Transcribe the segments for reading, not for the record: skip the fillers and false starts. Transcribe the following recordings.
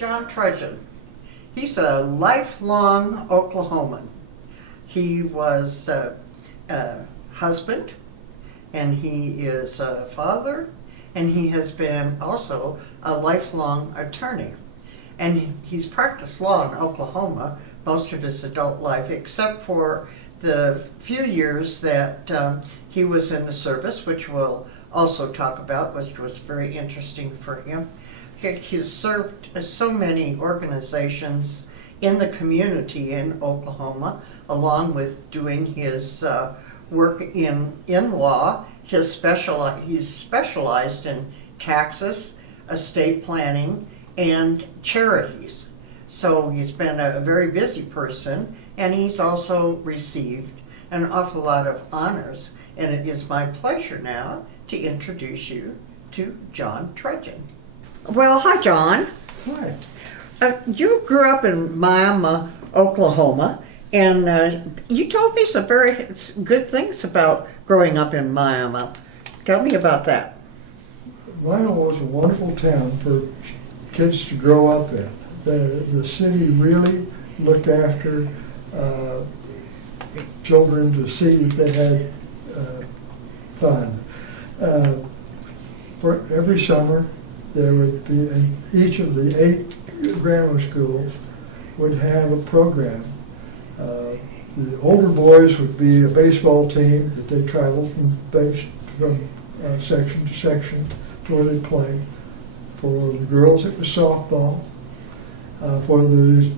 Jon Trudgeon. He's a lifelong Oklahoman. He was a husband, and he is a father, and he has been also a lifelong attorney. And he's practiced law in Oklahoma most of his adult life, except for the few years that he was in the service, which we'll also talk about, which was very interesting for him. He's served so many organizations in the community in Oklahoma, along with doing his work in law. He's specialized in taxes, estate planning, and charities. So he's been a very busy person, and he's also received an awful lot of honors. And it is my pleasure now to introduce you to Jon Trudgeon. Well, hi, Jon. Hi. You grew up in Miami, Oklahoma, and you told me some very good things about growing up in Miami. Tell me about that. Miami was a wonderful town for kids to grow up in. The city really looked after children to see that they had fun. For every summer, there would be, in each of the 8 grammar schools would have a program. The older boys would be a baseball team that they traveled from section to section to where they played. For the girls, it was softball. For the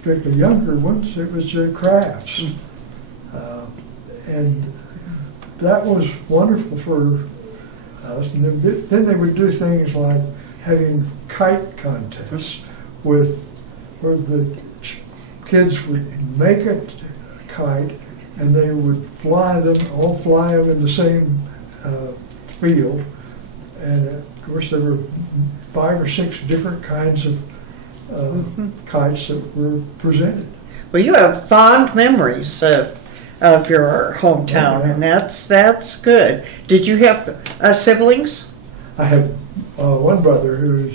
strictly younger ones, it was crafts. And that was wonderful for us. And then they would do things like having kite contests where the kids would make a kite and they would all fly them in the same field. And of course there were 5 or 6 different kinds of kites that were presented. Well, you have fond memories of your hometown, and that's good. Did you have siblings? I have one brother who's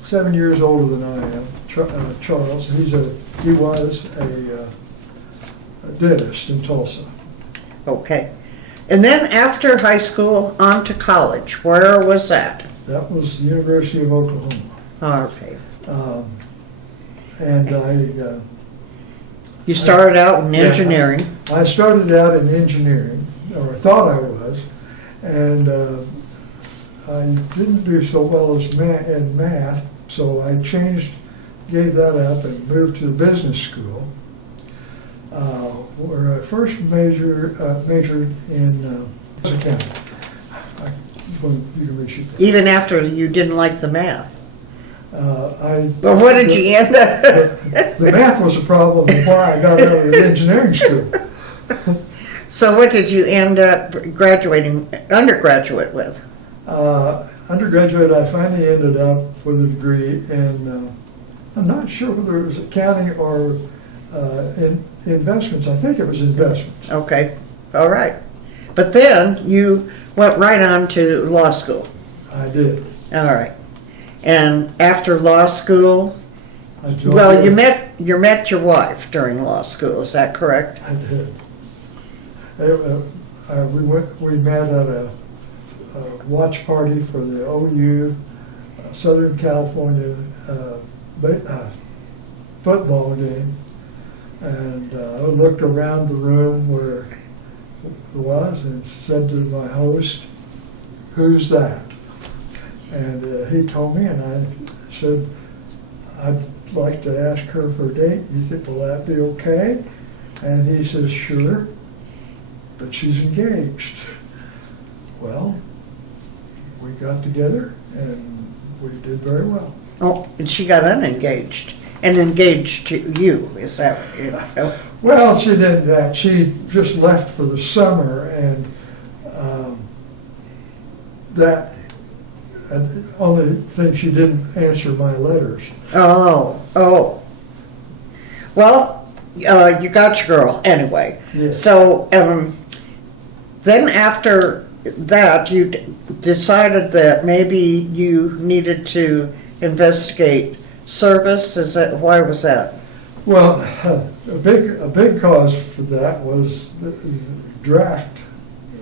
7 years older than I am, Charles. He was a dentist in Tulsa. Okay. And then after high school, on to college. Where was that? That was the University of Oklahoma. Okay. And You started out in engineering. I started out in engineering, or thought I was, and I didn't do so well in math, so I gave that up and moved to the business school, where I first majored in accounting. You can reach it. Even after you didn't like the math. But what did you end up? The math was a problem why I got out of the engineering school. So what did you end up undergraduate with? Undergraduate, I finally ended up with a degree in, I'm not sure whether it was accounting or in investments. I think it was investments. Okay, all right. But then you went right on to law school. I did. All right. And after law school, you met your wife during law school. Is that correct? I did. We met at a watch party for the OU Southern California football game, and I looked around the room where it was and said to my host, "Who's that?" And he told me, and I said, "I'd like to ask her for a date. You think, will that be okay?" And he says, "Sure, but she's engaged." Well, we got together and we did very well. Oh, and she got unengaged and engaged to you. Is that it? Oh. Well, she did that. She just left for the summer, and that. And the only thing, she didn't answer my letters. Oh. Well, you got your girl anyway. Yes. So then after that, you decided that maybe you needed to investigate service. Is that, why was that? Well, a big cause for that was the draft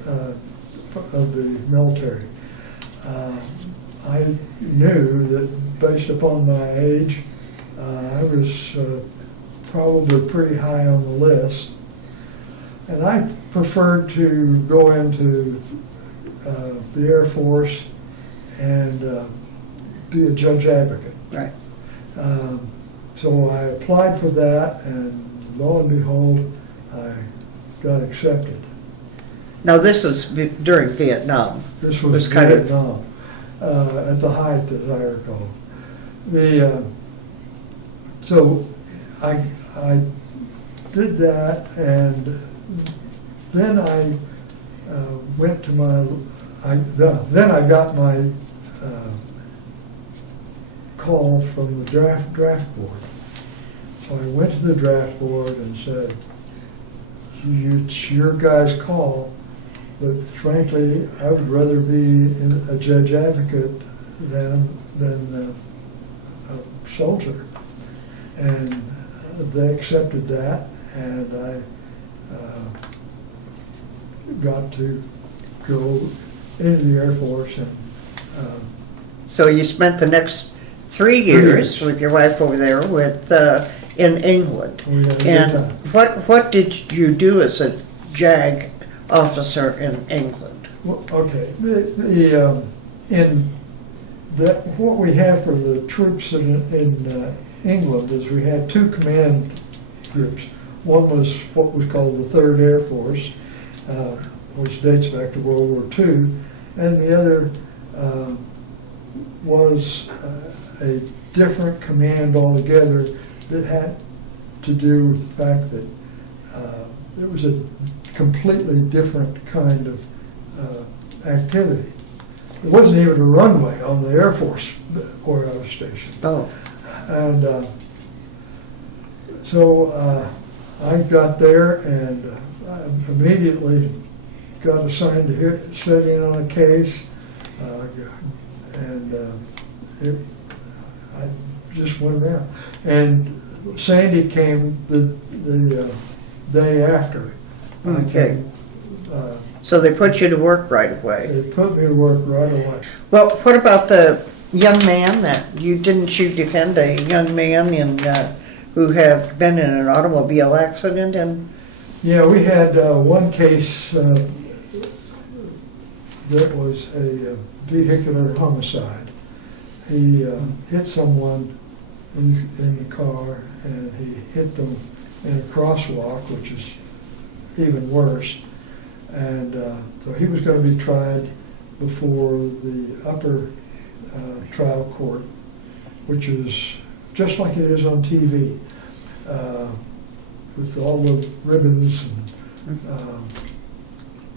of the military. I knew that based upon my age, I was probably pretty high on the list. And I preferred to go into the Air Force and be a judge advocate. Right. So I applied for that, and lo and behold, I got accepted. Now, this is during Vietnam. This was kind of- Vietnam, at the height, as I recall. So I did that, and then I went to then I got my call from the draft board. So I went to the draft board and said, it's your guys' call, but frankly, I would rather be a judge advocate than a soldier. And they accepted that, and I got to go into the Air Force. And So you spent the next 3 years with your wife over there in England. we had a good And time. what did you do as a JAG officer in England? Well, okay, what we have for the troops in England is we had two command groups. One was what was called the 3rd Air Force, which dates back to World War II, and the other was a different command altogether that had to do with the fact that it was a completely different kind of activity. There wasn't even a runway on the Air Force where I was stationed. Oh, And so I got there and immediately got assigned to sit in on a case, and I just went around. And Sandy came the day after. okay. So they put you to work right away. It put me to work right away. Well, what about the young man didn't you defend a young man who had been in an automobile accident? And Yeah, we had one case that was a vehicular homicide. He hit someone in the car, and he hit them in a crosswalk, which is even worse. And so he was going to be tried before the upper trial court, which is just like it is on TV, with all the ribbons and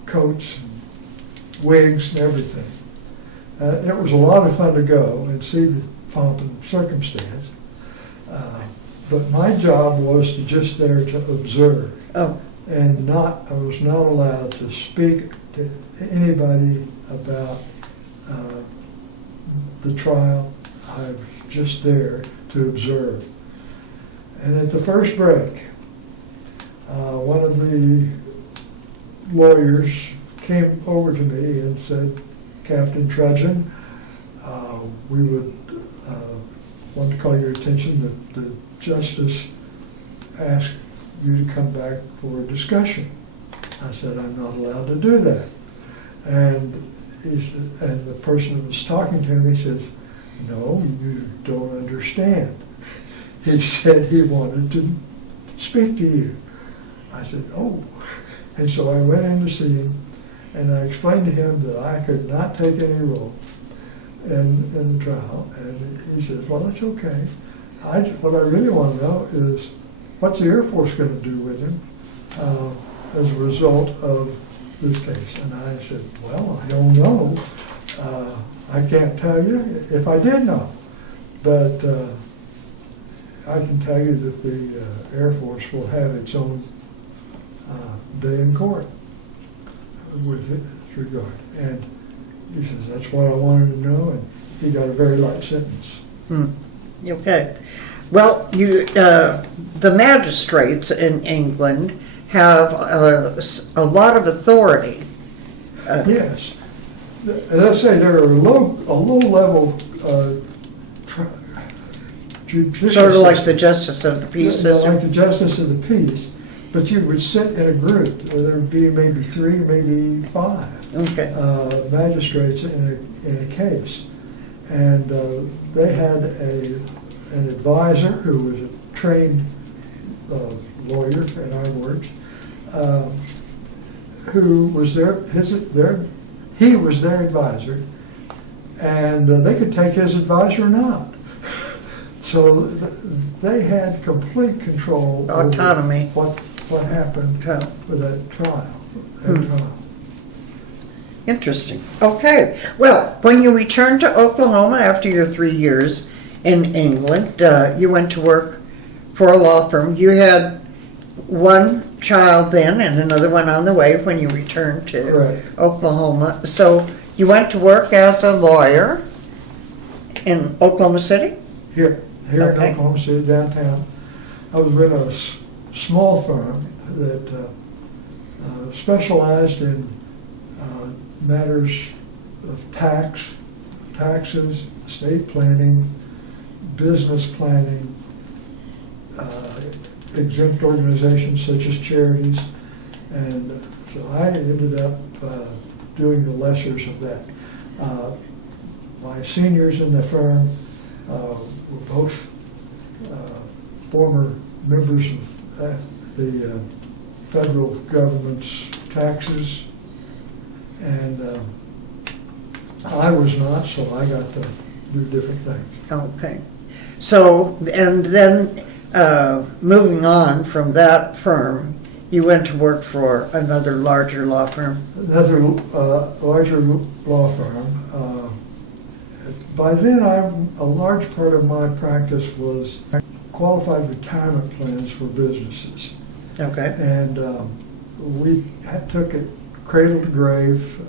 coats and wigs and everything. It was a lot of fun to go and see the pomp and circumstance. But my job was to just there to observe. oh, And I was not allowed to speak to anybody about the trial. I was just there to observe. And at the first break, one of the lawyers came over to me and said, Captain Trudgeon, we would want to call your attention that the justice asked you to come back for a discussion. I said, I'm not allowed to do that. And he said, and the person that was talking to him, he says, no, you don't understand. He said he wanted to speak to you. I said, oh. And so I went in to see him, and I explained to him that I could not take any role in the trial. And he says, well, that's okay. What I really want to know is, what's the Air Force going to do with him as a result of this case? And I said, well, I don't know. I can't tell you if I did know. But I can tell you that the Air Force will have its own day in court regard. And he says, that's what I wanted to know, and he got a very light sentence. Okay. Well, the magistrates in England have a lot of authority. Yes. As I say, there are a low-level judicial Sort of like system. the justice of the peace Like system. the justice of the peace, but you would sit in a group, where there would be maybe 3, maybe 5 Okay. magistrates in a case. And they had an advisor who was a trained lawyer, in our words, who was he was their advisor, and they could take his advice or not. So they had complete control Autonomy. over what happened with that trial. Interesting. Okay. Well, when you returned to Oklahoma after your 3 years in England, you went to work for a law firm. You had one child then and another one on the way when you returned to Correct. Oklahoma. So you went to work as a lawyer in Oklahoma City? Here in Okay. Oklahoma City, downtown. I was with a small firm that specialized in matters of taxes, estate planning, business planning, exempt organizations such as charities, and so I ended up doing the lessers of that. My seniors in the firm were both former members of the federal government's taxes, and I was not, so I got to do different things. Okay. So, and then moving on from that firm, you went to work for another larger law firm. Another larger law firm. By then, a large part of my practice was qualified retirement plans for businesses. Okay. And we took it cradle to grave,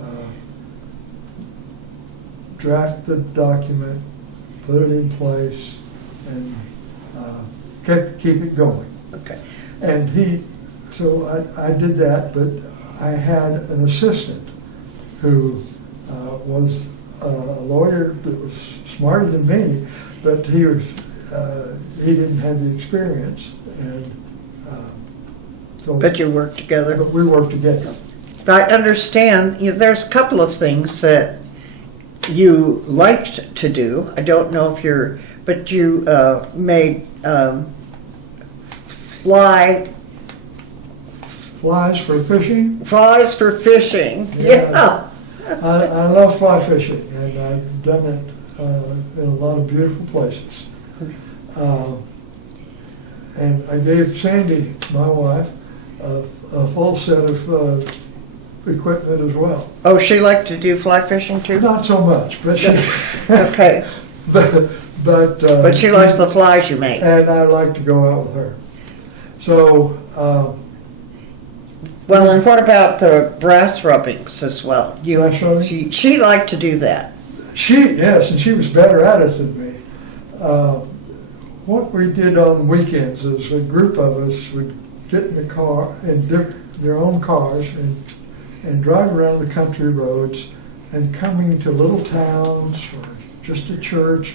draft the document, put it in place, and keep it going. Okay. And so I did that, but I had an assistant who was a lawyer that was smarter than me, but he didn't have the experience, and so. But you worked together. But we worked together. I understand there's a couple of things that you liked to do. I don't know if but you made Flies for fishing. flies for fishing. Yeah. I love fly fishing, and I've done it in a lot of beautiful places. And I gave Sandy, my wife, a full set of equipment as well. Oh, she liked to do fly fishing too? Not so much, but she. Okay. But She likes the flies you make. And I like to go out with her. So. Well, and what about the brass rubbings as well? Brass rubbing? She liked to do that. Yes, and she was better at it than me. What we did on weekends is a group of us would get in the car, in their own cars, and drive around the country roads, and coming to little towns or just a church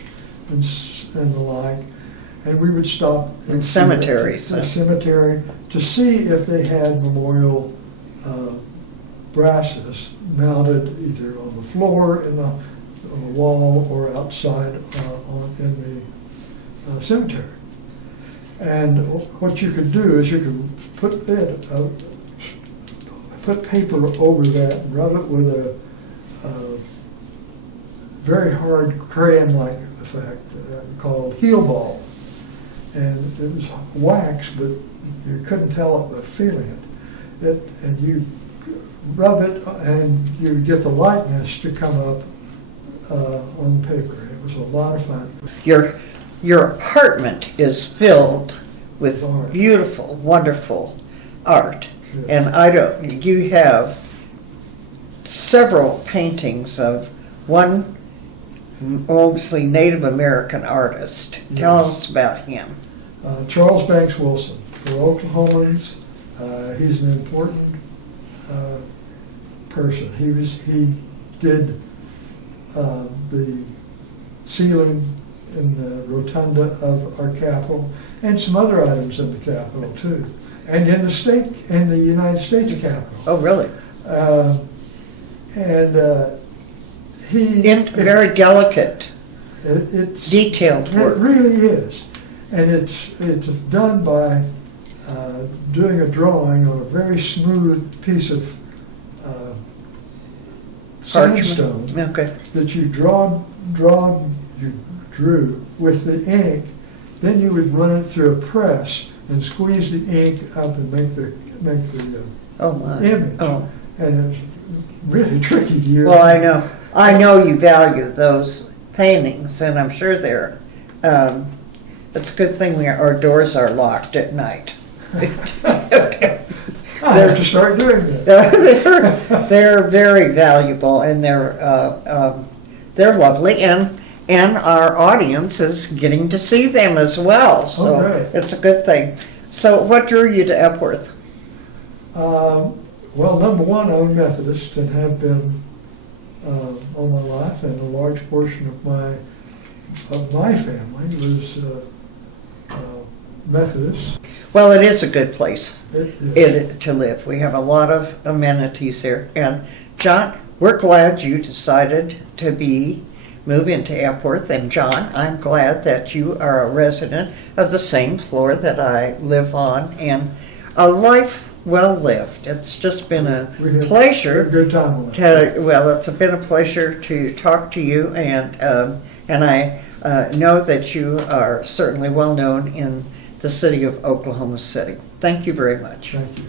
and the like, and we would stop In cemeteries. a cemetery to see if they had memorial brasses mounted either on the floor on the wall or outside in the cemetery. And what you could do is you could put paper over that and rub it with a very hard crayon-like effect called heel ball. And it was wax, but you couldn't tell it by feeling it. And you rub it, and you get the lightness to come up on paper. It was a lot of fun. Your apartment is filled with Art. beautiful, wonderful art. Yes. And you have several paintings of one mostly Native American artist. Tell Yes. us about him. Charles Banks Wilson. For Oklahomans, he's an important person. He did the ceiling in the rotunda of our Capitol, and some other items in the Capitol too, and in the United States Capitol. Oh, really? Very delicate, It's detailed It work. really is, and it's done by doing a drawing on a very smooth piece of sandstone Okay. that you drew with the ink. Then you would run it through a press and squeeze the ink up and make the Oh my. image. Oh. And it's really tricky to use. Well, I know you value those paintings, and I'm sure they're. It's a good thing our doors are locked at night. I have to start doing that. They're very valuable, and they're lovely, and our audience is getting to see them as well. So Oh, great. it's a good thing. So, what drew you to Epworth? Well, number one, I'm Methodist and have been all my life, and a large portion of my family was Methodist. Well, it is a good place It- to live. We have a lot of amenities here. And John, we're glad you decided to move into Epworth. And John, I'm glad that you are a resident of the same floor that I live on, and a life well lived. It's just been a we had pleasure. a good time with it. It's been a pleasure to talk to you, and I know that you are certainly well known in the city of Oklahoma City. Thank you very much. Thank you.